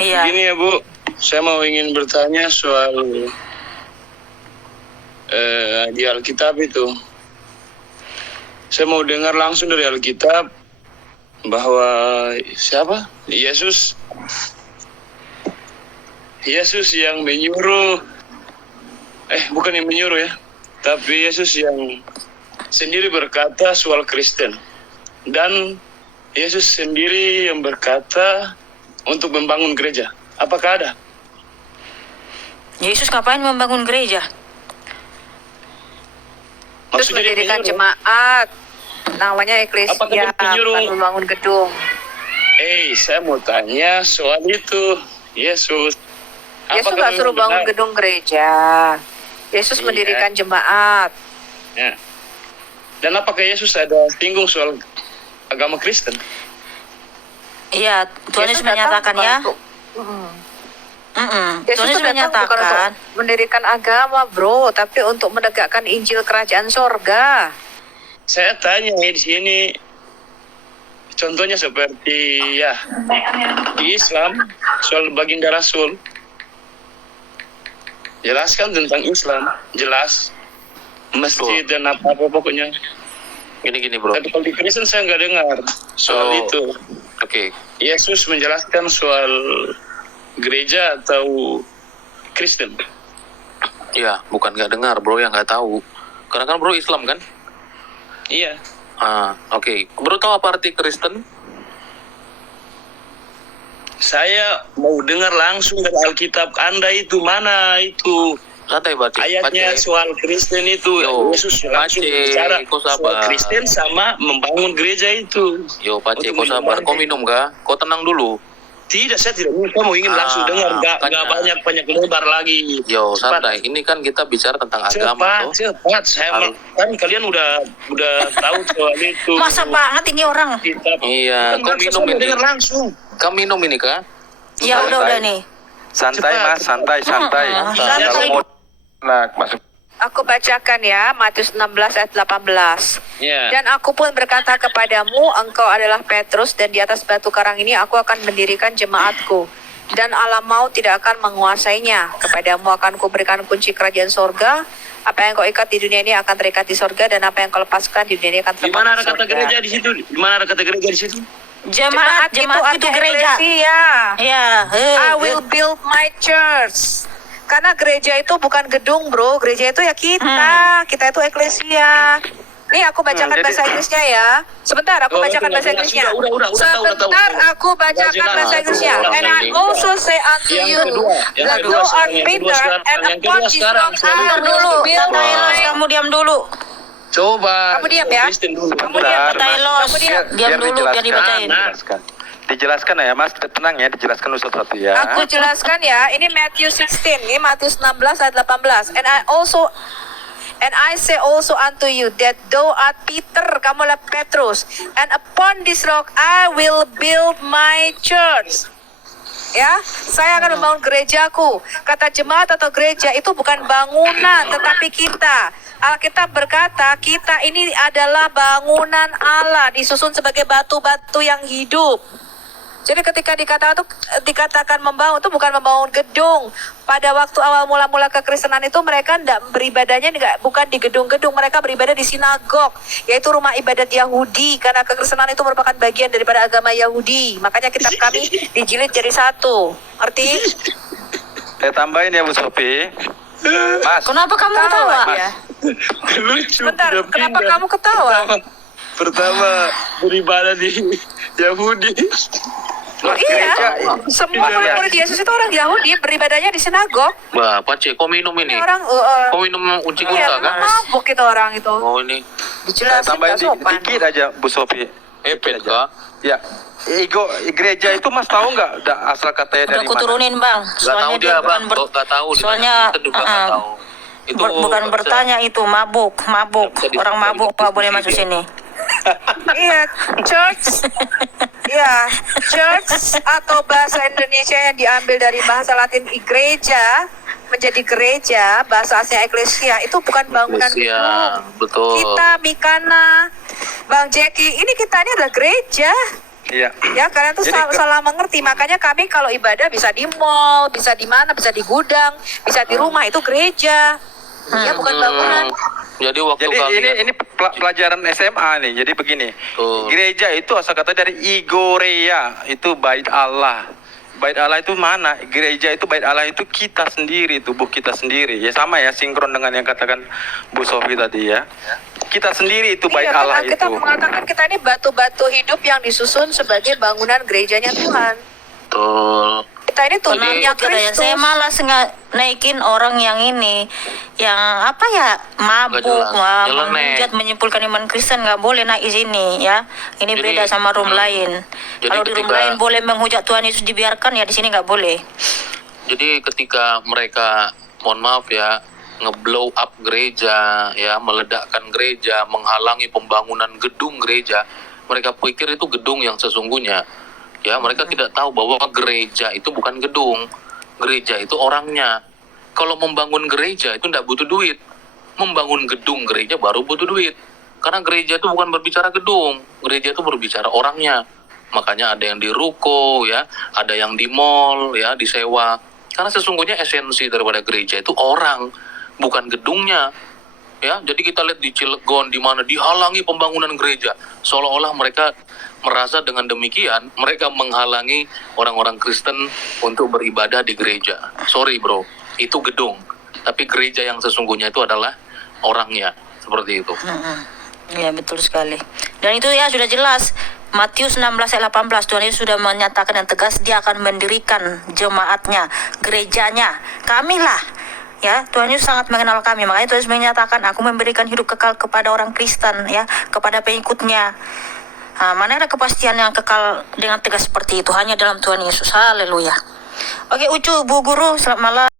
Iya. Begini ya Bu, saya ingin bertanya soal di Alkitab itu. Saya mau dengar langsung dari Alkitab bahwa siapa? Yesus yang menyuruh, bukan yang menyuruh ya, tapi Yesus yang sendiri berkata soal Kristen. Dan Yesus sendiri yang berkata untuk membangun gereja. Apakah ada? Yesus ngapain membangun gereja? Terus mendirikan jemaat, namanya eklesia, bukan membangun gedung. Saya mau tanya soal itu. Yesus nggak suruh bangun gedung gereja. Yesus mendirikan jemaat. Ya. Dan apakah Yesus ada singgung soal agama Kristen? Iya, Tuhan Yesus menyatakan ya. Tuhan Yesus menyatakan bukan untuk mendirikan agama, bro, tapi untuk menegakkan Injil Kerajaan Sorga. Saya tanya di sini, contohnya seperti ya di Islam soal baginda Rasul. Jelaskan tentang Islam, jelas masjid dan apa pokoknya. Gini bro. Tapi kalau di Kristen saya nggak dengar soal itu. Oke. Yesus menjelaskan soal gereja atau Kristen. Iya, bukan nggak dengar bro, yang nggak tahu. Karena kan bro Islam kan? Iya. Oke. Bro tahu apa arti Kristen? Saya mau dengar langsung dari Alkitab Anda itu mana itu. Santai berarti. Ayatnya soal Kristen itu. Yesus langsung bicara soal Kristen sama membangun gereja itu. Yo, Pace, kau sabar. Kau minum kah? Kau tenang dulu. Tidak, saya tidak minum. Saya mau ingin langsung dengar. Nggak banyak lebar lagi. Yo, santai. Ini kan kita bicara tentang agama. Cepat. Kan kalian udah tahu soal itu. Masa banget ini orang. Iya, kau minum ini. Dengar langsung. Kau minum ini kah? Ya udah nih. Santai Mas, santai. Masuk. Aku bacakan ya, Matius 16 ayat 18. Yeah. Dan aku pun berkata kepadamu, engkau adalah Petrus, dan di atas batu karang ini aku akan mendirikan jemaatku. Dan alam maut tidak akan menguasainya. Kepadamu akan kuberikan kunci kerajaan sorga. Apa yang kau ikat di dunia ini akan terikat di sorga, dan apa yang kau lepaskan di dunia ini akan terlepas di sorga. Di mana ada kata gereja di situ? Di mana ada kata gereja di situ? Jemaat itu gereja. Iya. I will build my church. Karena gereja itu bukan gedung, bro. Gereja itu ya kita. Kita itu eklesia. Nih aku bacakan bahasa Inggrisnya ya. Sebentar, aku bacakan bahasa Inggrisnya. Sebentar, aku bacakan bahasa Inggrisnya. And I also say unto you, that thou art Peter, and upon this rock I will build my... Kamu diam dulu. Coba. Kamu diam ya. Kamu diam. Diam dulu biar dibacain. Dijelaskan ya Mas, tenang ya, dijelaskan satu-satu ya. Aku jelaskan ya, ini Matthew 16, ini Matius 16 ayat 18. And I say also unto you that thou art Peter, kamulah Petrus, and upon this rock I will build my church. Ya, saya akan membangun gerejaku. Kata jemaat atau gereja itu bukan bangunan, tetapi kita. Alkitab berkata kita ini adalah bangunan Allah, disusun sebagai batu-batu yang hidup. Jadi ketika dikatakan membangun itu bukan membangun gedung. Pada waktu awal mula-mula kekristenan itu mereka beribadahnya bukan di gedung-gedung, mereka beribadah di sinagog, yaitu rumah ibadat Yahudi, karena kekristenan itu merupakan bagian daripada agama Yahudi. Makanya kitab kami dijilid jadi satu. Ngerti? Saya tambahin ya Bu Sophie. Mas. Kenapa kamu ketawa? Ya? Lucu. Bentar, kenapa kamu ketawa? Pertama beribadah di Yahudi. Oh iya, semua murid Yesus itu orang Yahudi, beribadahnya di sinagog. Wah, Pace, kau minum ini. Kau minum uji iya, kan? mabuk itu orang itu. Oh ini. Dijelasin tambahin sopan. dikit aja Bu Sophie. Epet kah? Ya. Gereja itu Mas tahu nggak asal katanya dari Udah aku mana? turunin Bang. Gak tahu dia Bang, gak tahu. Soalnya Itu bukan bertanya itu, mabuk. Orang mabuk nggak boleh masuk sini. Iya, church. Ya, church atau bahasa Indonesia yang diambil dari bahasa Latin gereja menjadi gereja, bahasa aslinya eklesia, itu bukan bangunan gedung. Betul. Kita Mikana, Bang Jackie, ini kita ini adalah gereja. Iya. Ya, kalian tuh Jadi salah mengerti. Makanya kami kalau ibadah bisa di mall, bisa di mana, bisa di gudang, bisa di rumah, itu gereja. Ya, bukan bangunan. Jadi waktu Jadi kalian ini pelajaran SMA nih. Jadi begini. Betul. Gereja itu asal kata dari Igorea, itu bait Allah. Bait Allah itu mana? Gereja itu bait Allah itu kita sendiri, tubuh kita sendiri. Ya sama ya, sinkron dengan yang katakan Bu Sofi tadi ya. Kita sendiri itu bait Iya, Allah kan kita itu. mengatakan kita ini batu-batu hidup yang disusun sebagai bangunan gerejanya Tuhan. betul. Kita ini tubuhnya Penakut katanya. Kristus. Saya malas naikin orang yang ini, yang apa ya, mabuk, Nggak jelas. Nyeleneh. menghujat, menyimpulkan iman Kristen, nggak boleh naik di sini ya. Ini Jadi, beda sama room lain. jadi Kalau di room ketika- lain boleh menghujat Tuhan Yesus dibiarkan, ya di sini nggak boleh. Jadi ketika mereka, mohon maaf ya, ngeblow up gereja, ya, meledakkan gereja, menghalangi pembangunan gedung gereja, mereka pikir itu gedung yang sesungguhnya. Ya, mereka tidak tahu bahwa gereja itu bukan gedung. Gereja itu orangnya. Kalau membangun gereja itu tidak butuh duit. Membangun gedung gereja baru butuh duit. Karena gereja itu bukan berbicara gedung. Gereja itu berbicara orangnya. Makanya ada yang di ruko, ya, ada yang di mall, ya, disewa. Karena sesungguhnya esensi daripada gereja itu orang, bukan gedungnya. Ya, jadi kita lihat di Cilegon di mana dihalangi pembangunan gereja, seolah-olah mereka merasa dengan demikian mereka menghalangi orang-orang Kristen untuk beribadah di gereja. Sorry bro, itu gedung. Tapi gereja yang sesungguhnya itu adalah orangnya, seperti itu. Ya betul sekali. Dan itu ya sudah jelas. Matius 16 ayat 18, Tuhan Yesus sudah menyatakan yang tegas, dia akan mendirikan jemaatnya, gerejanya. Kamilah. Ya, Tuhan Yesus sangat mengenal kami. Makanya Tuhan Yesus menyatakan, aku memberikan hidup kekal kepada orang Kristen, ya, kepada pengikutnya. Nah, mana ada kepastian yang kekal dengan tegas seperti itu? Hanya dalam Tuhan Yesus. Haleluya. Oke, Ucu, Bu Guru, selamat malam.